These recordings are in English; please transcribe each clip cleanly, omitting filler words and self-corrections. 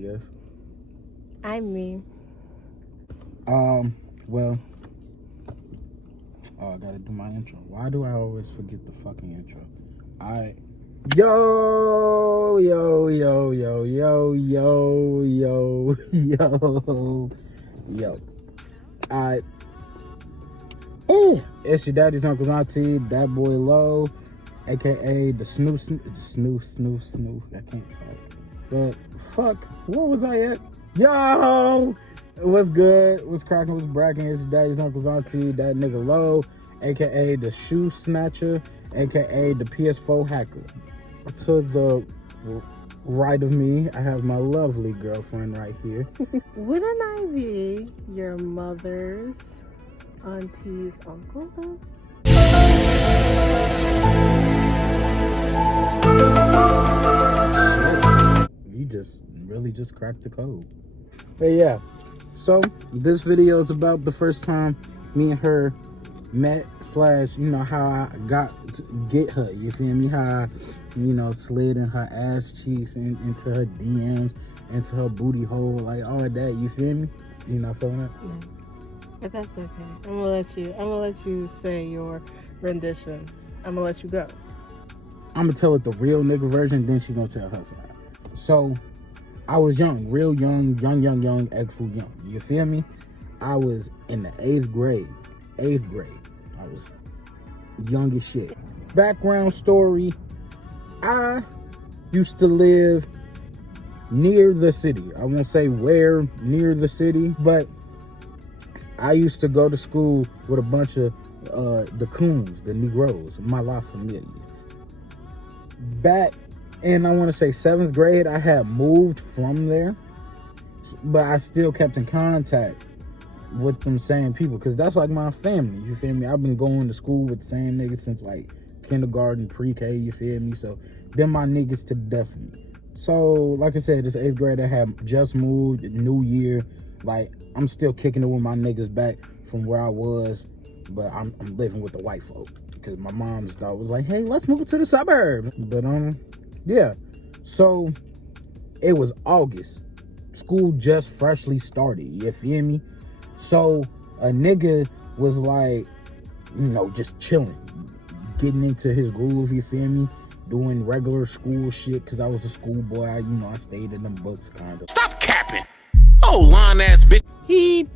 guess. I mean. Well. Oh, I gotta do my intro. Why do I always forget the fucking intro? Yo. It's your daddy's uncle's auntie, thatboy.lo, aka the snooze. I can't talk. But fuck, where was I at? Yo! What's good? What's cracking? What's bracking? It's your daddy's uncle's auntie, that nigga Low, aka the shoe snatcher, aka the PS4 hacker. To the right of me, I have my lovely girlfriend right here. Wouldn't I be your mother's auntie's uncle then? You just really just cracked the code. But yeah, so this video is about the first time me and her met, slash, you know, how I got to get her, you feel me? How I, you know, slid in her ass cheeks and into her DMs, into her booty hole, like all of that, you feel me? You know, feeling that? No. But that's okay. I'm gonna let you say your rendition. I'm gonna let you go. I'm gonna tell it the real nigga version, then she gonna tell her side. So, I was young, real young, egg fruit young. You feel me? I was in the 8th grade. I was young as shit. Background story, I used to live near the city. I won't say where near the city, but I used to go to school with a bunch of the coons, the Negroes, my La Familia. Back in, I want to say 7th grade, I had moved from there, but I still kept in contact with them same people, because that's like my family, you feel me? I've been going to school with the same niggas since like kindergarten, pre-K, you feel me? So them my niggas to death of me. So like I said, this 8th grade, I had just moved, new year, like I'm still kicking it with my niggas back from where I was, but I'm living with the white folk, because my mom's thought was like, hey, let's move to the suburbs. But yeah, so it was August, school just freshly started, you feel me? So a nigga was like, you know, just chilling, getting into his groove, you feel me? Doing regular school shit, because I was a schoolboy. I stayed in them books, kind of. Stop capping! Oh, lying ass bitch. He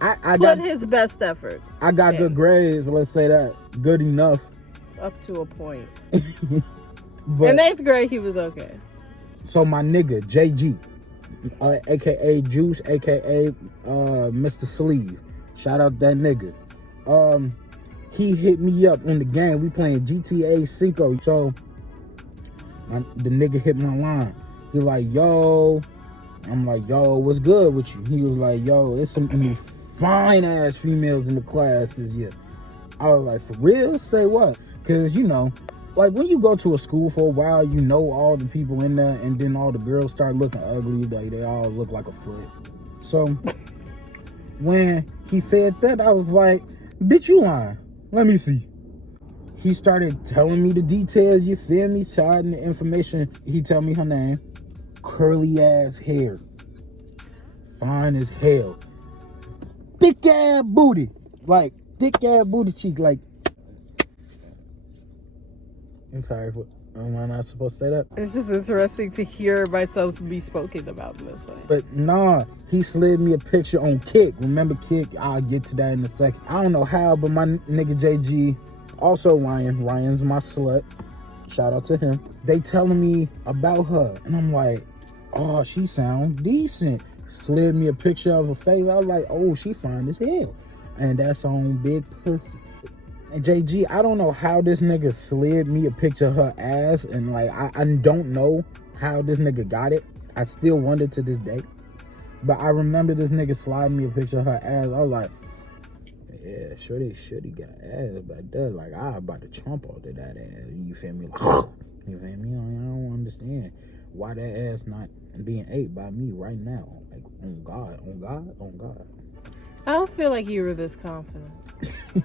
I put got his best effort. I got good grades, let's say that. Good enough. Up to a point. But, in 8th grade, he was okay. So my nigga, JG, aka Juice, aka Mr. Sleeve. Shout out that nigga. He hit me up on the game. We playing GTA 5. So the nigga hit my line. He like, yo. I'm like, yo, what's good with you? He was like, yo, it's some fine ass females in the class this year. I was like, for real? Say what? Because, you know, like when you go to a school for a while, you know all the people in there, and then all the girls start looking ugly. Like they all look like a foot. So when he said that, I was like, bitch, you lying. Let me see. He started telling me the details, you feel me? Hiding the information. He tell me her name. Curly ass hair. Fine as hell. Thick ass booty. Like, thick ass booty cheek. Like, I'm sorry, am I not supposed to say that? It's just interesting to hear myself be spoken about in this way. But nah, he slid me a picture on Kick. Remember Kick? I'll get to that in a second. I don't know how, but my nigga JG, also Ryan's my slut. Shout out to him. They telling me about her, and I'm like, oh, she sound decent. Slid me a picture of her face. I was like, oh, she fine as hell. And that's on big pussy. And JG, I don't know how this nigga slid me a picture of her ass, and like I don't know how this nigga got it. I still wonder to this day. But I remember this nigga sliding me a picture of her ass. I was like, yeah, shorty got ass back there. Like, I about to chomp out to that ass. You feel me? Like, you feel me? I don't understand why that ass not being ate by me right now. Like, on God. I don't feel like you were this confident.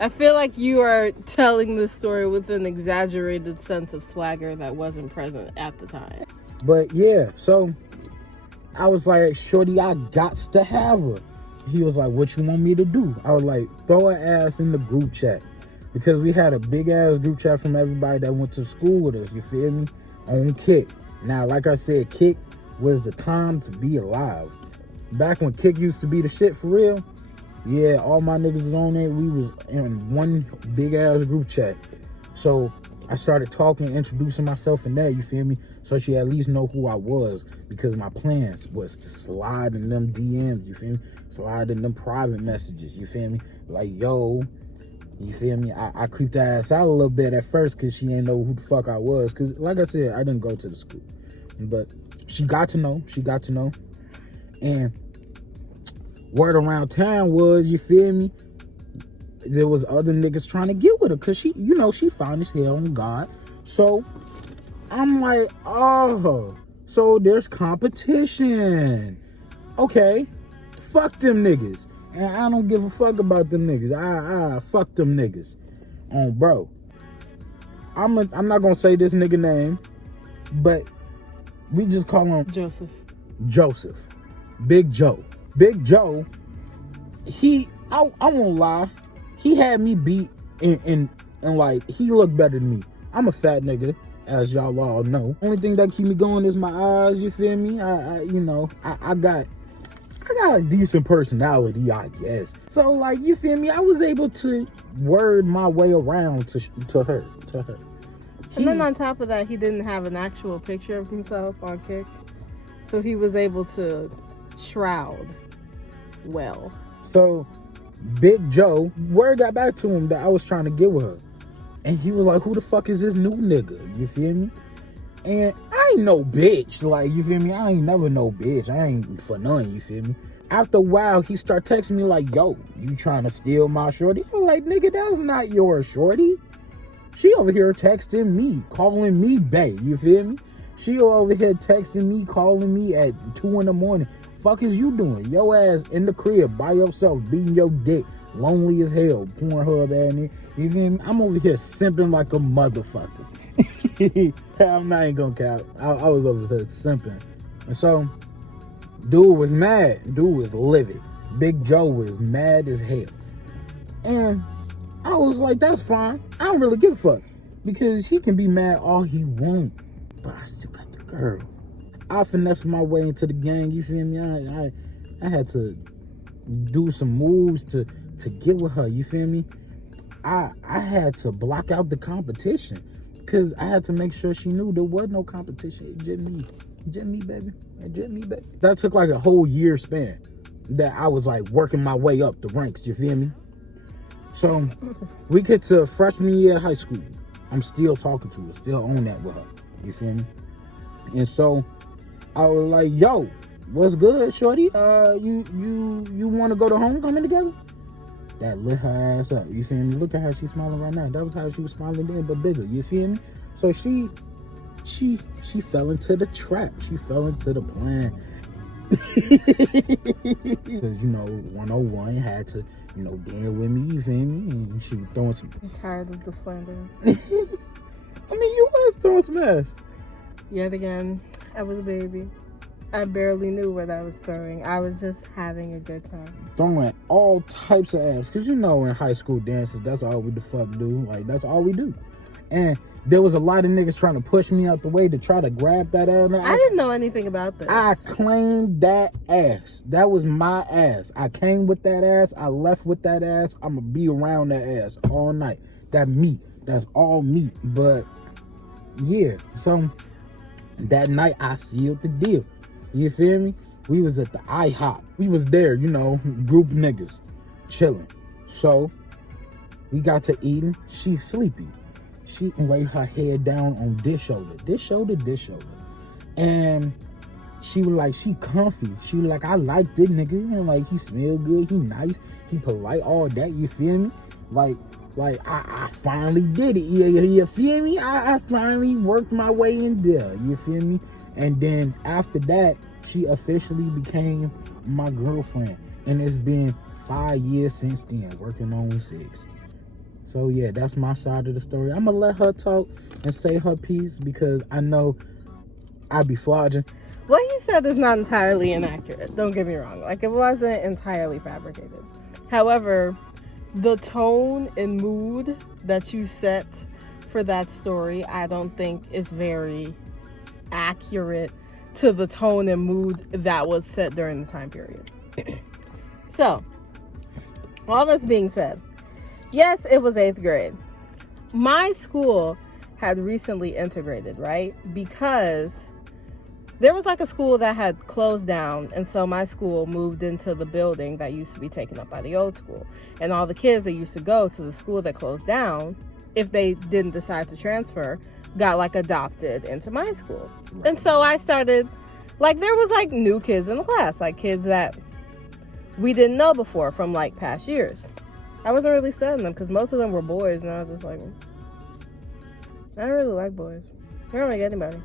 I feel like you are telling this story with an exaggerated sense of swagger that wasn't present at the time. But yeah, so I was like, shorty, I gots to have her. He was like, what you want me to do? I was like, throw her ass in the group chat. Because we had a big ass group chat from everybody that went to school with us, you feel me? On Kick. Now, like I said, Kick was the time to be alive. Back when Kick used to be the shit for real, yeah, all my niggas was on it. We was in one big ass group chat. So I started talking, introducing myself in there, you feel me? So she at least know who I was, because my plans was to slide in them DMs, you feel me? Slide in them private messages, you feel me? Like, yo, you feel me? I creeped her ass out a little bit at first because she ain't know who the fuck I was. Because, like I said, I didn't go to the school. But she got to know. And word around town was, you feel me, there was other niggas trying to get with her because she, you know, she fine as hell on God. So I'm like, oh, so there's competition. Okay, fuck them niggas. And I don't give a fuck about them niggas. I fuck them niggas. Bro. I'm not gonna say this nigga name, but we just call him Joseph. Big Joe. Big Joe, I won't lie, he had me beat and like, he looked better than me. I'm a fat nigga, as y'all all know. Only thing that keep me going is my eyes, you feel me? I got a decent personality, I guess. So, like, you feel me? I was able to word my way around to her. And then on top of that, he didn't have an actual picture of himself on Kick. So he was able to shroud well. So, Big Joe, word got back to him that I was trying to get with her. And he was like, who the fuck is this new nigga? You feel me? And I ain't no bitch. Like, you feel me? I ain't never no bitch. I ain't for none, you feel me? After a while, he start texting me like, yo, you trying to steal my shorty? I'm like, nigga, that's not your shorty. She over here texting me, calling me bae, you feel me? She over here texting me, calling me at 2 in the morning. Fuck is you doing? Your ass in the crib by yourself, beating your dick, lonely as hell, Pornhub at me. You feel me? I'm over here simping like a motherfucker. I'm not even gonna cap. I was over here simping. And so, dude was mad. Dude was livid. Big Joe was mad as hell. And I was like, that's fine. I don't really give a fuck. Because he can be mad all he want. But I still got the girl. I finessed my way into the gang, you feel me? I had to do some moves to get with her, you feel me? I had to block out the competition. Because I had to make sure she knew there was no competition. It's just me. Just me, baby. Just me, baby. That took like a whole year span that I was like working my way up the ranks, you feel me? So we get to freshman year of high school. I'm still talking to her, still on that with her, you feel me? And so I was like, yo, what's good, shorty? You want to go to homecoming together? That lit her ass up, you feel me? Look at how she's smiling right now. That was how she was smiling then, but bigger, you feel me? So she fell into the trap. She fell into the plan. Because, you know, 101 had to, you know, deal with me, you feel me? And she was throwing some... I'm tired of the slander. I mean, you was throwing some ass. Yet again, I was a baby. I barely knew what I was throwing. I was just having a good time. Throwing all types of ass. Because, you know, in high school dances, that's all we the fuck do. Like, that's all we do. And there was a lot of niggas trying to push me out the way to try to grab that ass. I didn't know anything about this. I claimed that ass. That was my ass. I came with that ass. I left with that ass. I'm going to be around that ass all night. That meat. That's all meat. But, yeah. So, that night, I sealed the deal. You feel me? We was at the IHOP. We was there, you know, group of niggas, chilling. So, we got to eating. She's sleepy. She lay her head down on this shoulder. And she was like, she comfy. She was like, I like this nigga. And like, he smell good. He nice. He polite. All that. You feel me? Like I finally did it. You feel me? I finally worked my way in there. You feel me? And then after that, she officially became my girlfriend. And it's been 5 years since then, working on 6. So yeah, that's my side of the story. I'm gonna let her talk and say her piece because I know I be flogging. what he said is not entirely inaccurate. Don't get me wrong. Like, it wasn't entirely fabricated. However, the tone and mood that you set for that story, I don't think is very accurate to the tone and mood that was set during the time period. So, all this being said, yes, it was 8th grade. My school had recently integrated, right? Because there was like a school that had closed down, and so my school moved into the building that used to be taken up by the old school. And all the kids that used to go to the school that closed down, if they didn't decide to transfer, got like adopted into my school. And so I started, like, there was like new kids in the class, like kids that we didn't know before from like past years. I wasn't really studying them because most of them were boys, and I was just like, I don't really like boys. I don't like anybody.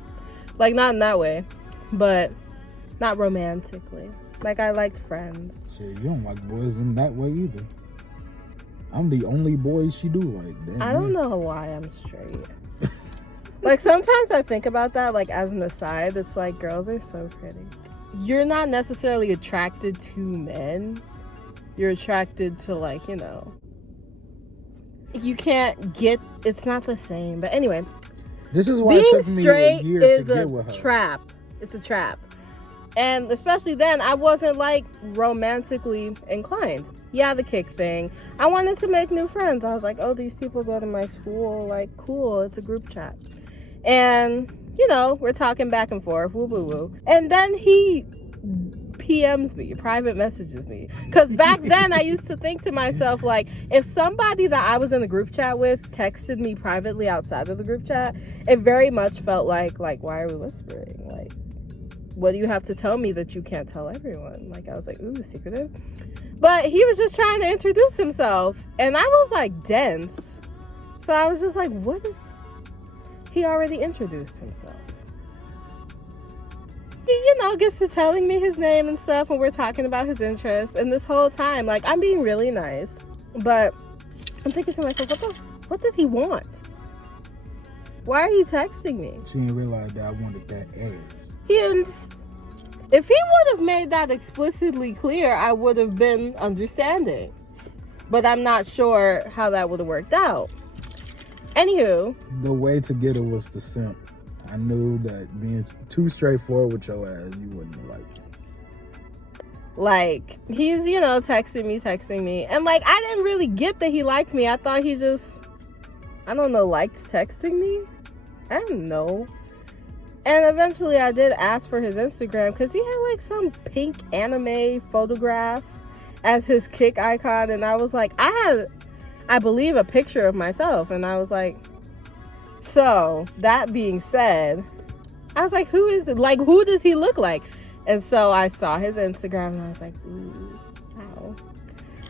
Like, not in that way, but not romantically. Like, I liked friends. Shit, you don't like boys in that way either. I'm the only boy she do like. Damn, I don't know why I'm straight. Like, sometimes I think about that, like, as an aside. It's like, girls are so pretty. You're not necessarily attracted to men. You're attracted to, like, you know, you can't get, it's not the same. But anyway, this is why being it took me a year is to get with her. Trap. It's a trap. And especially then, I wasn't like romantically inclined. Yeah, the kick thing. I wanted to make new friends. I was like, oh, these people go to my school. Like, cool. It's a group chat. And, you know, we're talking back and forth. Woo, woo, woo. And then he PMs me, private messages me. Because back then, I used to think to myself, like, if somebody that I was in the group chat with texted me privately outside of the group chat, it very much felt like, why are we whispering? Like, what do you have to tell me that you can't tell everyone? Like, I was like, ooh, secretive. But he was just trying to introduce himself. And I was, like, dense. So I was just like, what? He already introduced himself. He, you know, gets to telling me his name and stuff, and we're talking about his interests. And this whole time, like, I'm being really nice. But I'm thinking to myself, what does he want? Why are you texting me? She didn't realize that I wanted that ass. If he would have made that explicitly clear, I would have been understanding. But I'm not sure how that would have worked out. Anywho. The way to get it was to simp. I knew that being too straightforward with your ass, you wouldn't like it. Like, he's, you know, texting me. And, like, I didn't really get that he liked me. I thought he just, I don't know, liked texting me? I don't know. And eventually I did ask for his Instagram because he had, like, some pink anime photograph as his kick icon. And I was like, I believe, a picture of myself. And I was like, so, that being said, I was like, who is it? Like, who does he look like? And so I saw his Instagram and I was like, ooh, wow.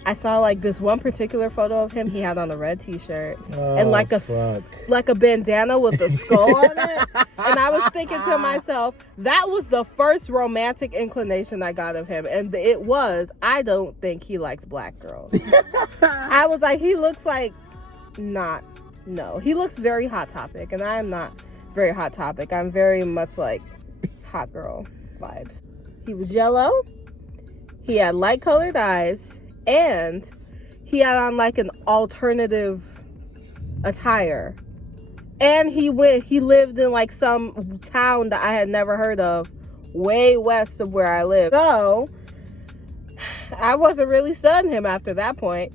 I saw, like, this one particular photo of him. He had on a red t-shirt and like a bandana with a skull on it. And I was thinking to myself, that was the first romantic inclination I got of him. And it was, I don't think he likes black girls. I was like, he looks like no, he looks very Hot Topic, and I am not very Hot Topic. I'm very much like hot girl vibes. He was yellow, he had light colored eyes, and he had on like an alternative attire. And he lived in like some town that I had never heard of, way west of where I live. So I wasn't really studying him after that point.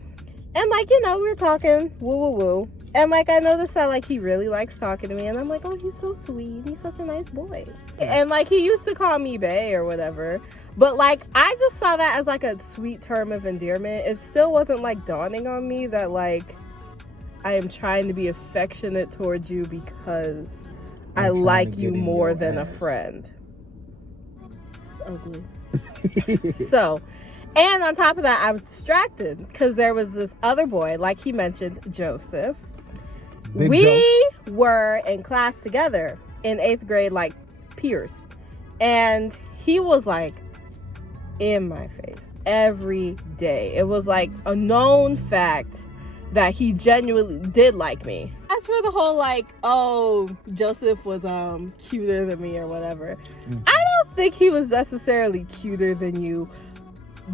And like, you know, we were talking woo woo woo. And like, I noticed that like he really likes talking to me, and I'm like, oh, he's so sweet. He's such a nice boy. And like, he used to call me bae or whatever. But like, I just saw that as like a sweet term of endearment. It still wasn't like dawning on me that like I am trying to be affectionate towards you because I like you more than a friend. It's ugly. So, and on top of that, I was distracted because there was this other boy, like he mentioned, Joseph. We were in class together in 8th grade, like peers. And he was like in my face every day. It was like a known fact that he genuinely did like me. I as for the whole like, oh, Joseph was cuter than me or whatever, I don't think he was necessarily cuter than you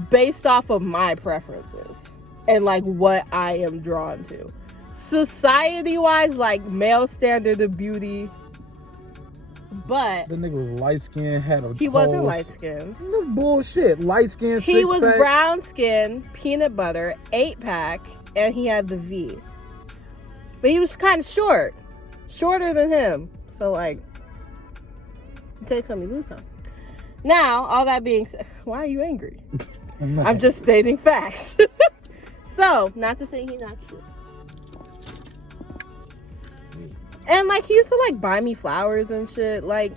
based off of my preferences and like what I am drawn to. Society wise, like male standard of beauty. But the nigga was light skinned, had a he wasn't light skinned. Bullshit. Light skinned. He was brown skin, peanut butter, 8-pack, and he had the V. But he was kind of shorter than him. So like, you take some, you lose some. Now, all that being said, why are you angry? I'm just stating facts. So, not to say he's not cute. And like, he used to like buy me flowers and shit. Like,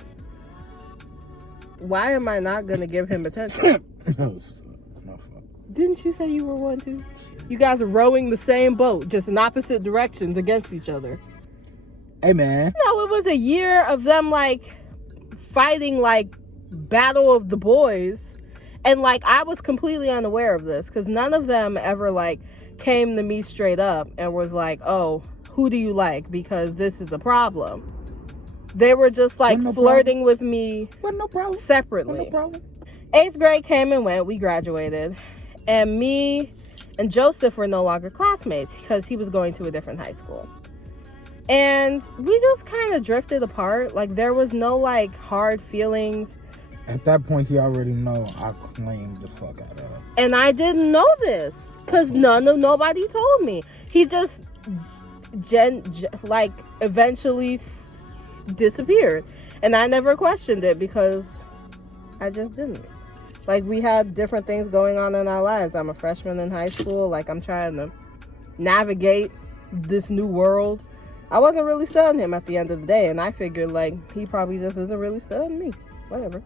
why am I not gonna give him attention? Didn't you say you were one too? You guys are rowing the same boat, just in opposite directions against each other. Hey man. No, it was a year of them like fighting like battle of the boys. And like, I was completely unaware of this because none of them ever like came to me straight up and was like, oh, who do you like? Because this is a problem. They were just like flirting with me separately. 8th grade came and went. We graduated. And me and Joseph were no longer classmates because he was going to a different high school. And we just kind of drifted apart. Like, there was no like hard feelings. At that point, he already know I claimed the fuck out of her. And I didn't know this because nobody told me. He just like eventually disappeared. And I never questioned it because I just didn't. Like, we had different things going on in our lives. I'm a freshman in high school. Like, I'm trying to navigate this new world. I wasn't really studying him at the end of the day. And I figured, like, he probably just isn't really studying me. Whatever.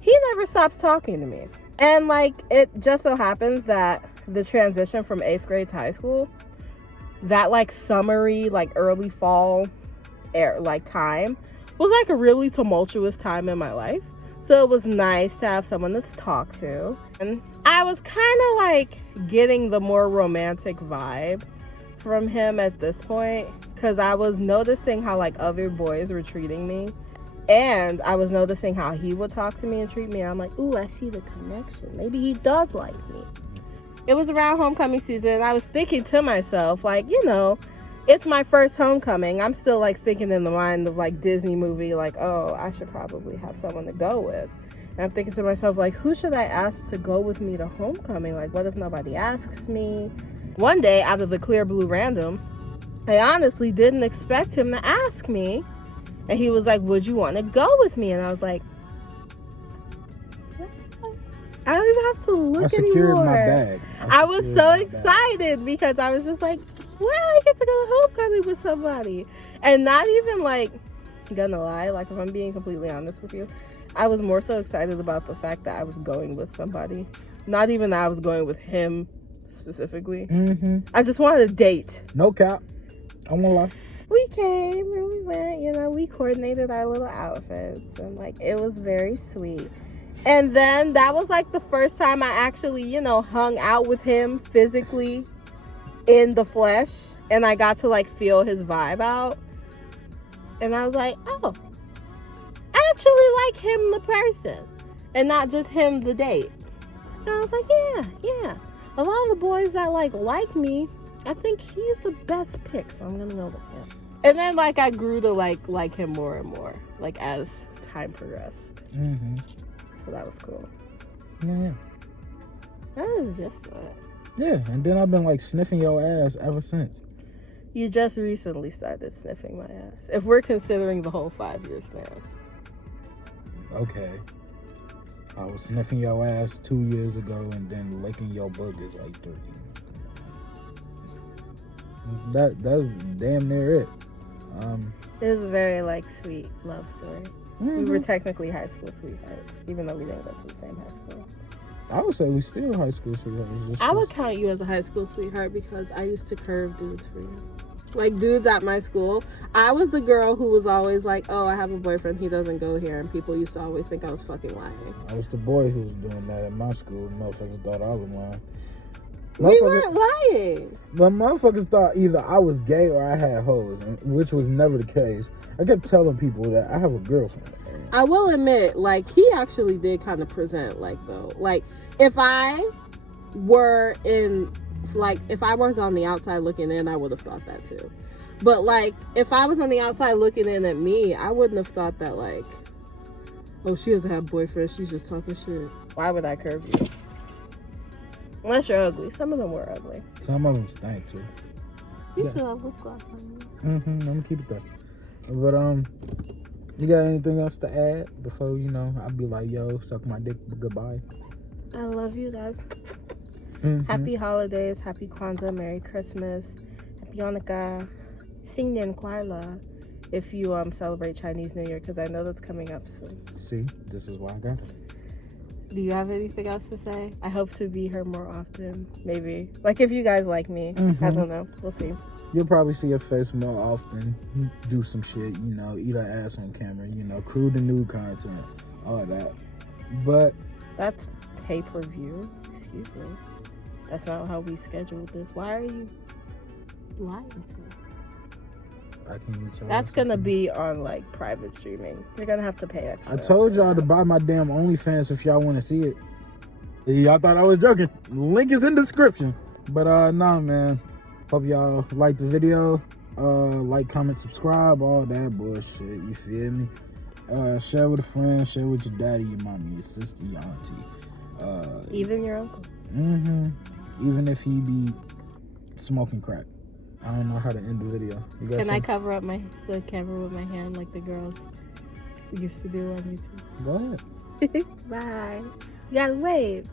He never stops talking to me. And, like, it just so happens that the transition from 8th grade to high school, that, like, summery, like, early fall like time was, like, a really tumultuous time in my life. So it was nice to have someone to talk to. And I was kind of like getting the more romantic vibe from him at this point. Because I was noticing how like other boys were treating me. And I was noticing how he would talk to me and treat me. I'm like, ooh, I see the connection. Maybe he does like me. It was around homecoming season. And I was thinking to myself, like, you know, it's my first homecoming. I'm still like thinking in the mind of like Disney movie, like, oh, I should probably have someone to go with. And I'm thinking to myself, like, who should I ask to go with me to homecoming? Like, what if nobody asks me? One day, out of the clear blue random, I honestly didn't expect him to ask me. And he was like, would you want to go with me? And I was like, I don't even have to look I secured anymore. my bag. I was so excited because I was just like, wow, I get to go to homecoming with somebody. And not even like, gonna lie, like if I'm being completely honest with you, I was more so excited about the fact that I was going with somebody. Not even that I was going with him specifically. I just wanted a date. No cap. I won't lie. We came and we went, you know, we coordinated our little outfits and like it was very sweet. And then that was like the first time I actually, you know, hung out with him physically in the flesh, and I got to like feel his vibe out. And I was like, oh, I actually like him the person and not just him the date. And I was like, yeah, of all the boys that like me, I think he's the best pick, so I'm gonna go with him. And then like I grew to like him more and more, like as time progressed. So that was cool. Yeah. That was just it. Yeah, and then I've been like sniffing your ass ever since. You just recently started sniffing my ass. If we're considering the whole 5-year span. Okay. I was sniffing your ass 2 years ago and then licking your boogers like 3 years. That's damn near it. It was a very like sweet love story. We were technically high school sweethearts, even though we didn't go to the same high school. I would say we still high school sweethearts. I would count you as a high school sweetheart because I used to curve dudes for you. Like dudes at my school, I was the girl who was always like, oh, I have a boyfriend, he doesn't go here, and people used to always think I was fucking lying. I was the boy who was doing that at my school. Motherfuckers thought I was lying. We weren't lying. But motherfuckers thought either I was gay or I had hoes, which was never the case. I kept telling people that I have a girlfriend. I will admit, like, he actually did kind of present, like, though. Like, if I were if I was on the outside looking in, I would have thought that too. But, like, if I was on the outside looking in at me, I wouldn't have thought that, like, oh, she doesn't have a boyfriend, she's just talking shit. Why would I curve you? Unless you're ugly. Some of them were ugly. Some of them stank too. You still have lip gloss on you. I'm gonna keep it there. But you got anything else to add before I'll be like, yo, suck my dick, goodbye. I love you guys. Happy holidays, happy Kwanzaa, Merry Christmas, happy Hanukkah, Sing Nian Kuai Le if you celebrate Chinese New Year, because I know that's coming up soon. See, this is why I got it. Do you have anything else to say? I hope to be here more often, maybe. Like, if you guys like me, I don't know. We'll see. You'll probably see your face more often, do some shit, eat her ass on camera, crew the new content, all that. But that's pay-per-view. Excuse me. That's not how we scheduled this. Why are you lying to me? That's gonna be on like private streaming. You're gonna have to pay extra. I told y'all to buy my damn OnlyFans if y'all want to see it. Y'all thought I was joking. Link is in the description. But nah, man. Hope y'all like the video. Like, comment, subscribe, all that bullshit. You feel me? Share with a friend. Share with your daddy, your mommy, your sister, your auntie. Even your uncle. Even if he be smoking crack. I don't know how to end the video. Can I cover up the camera with my hand like the girls used to do on YouTube? Go ahead. Bye. You gotta wave.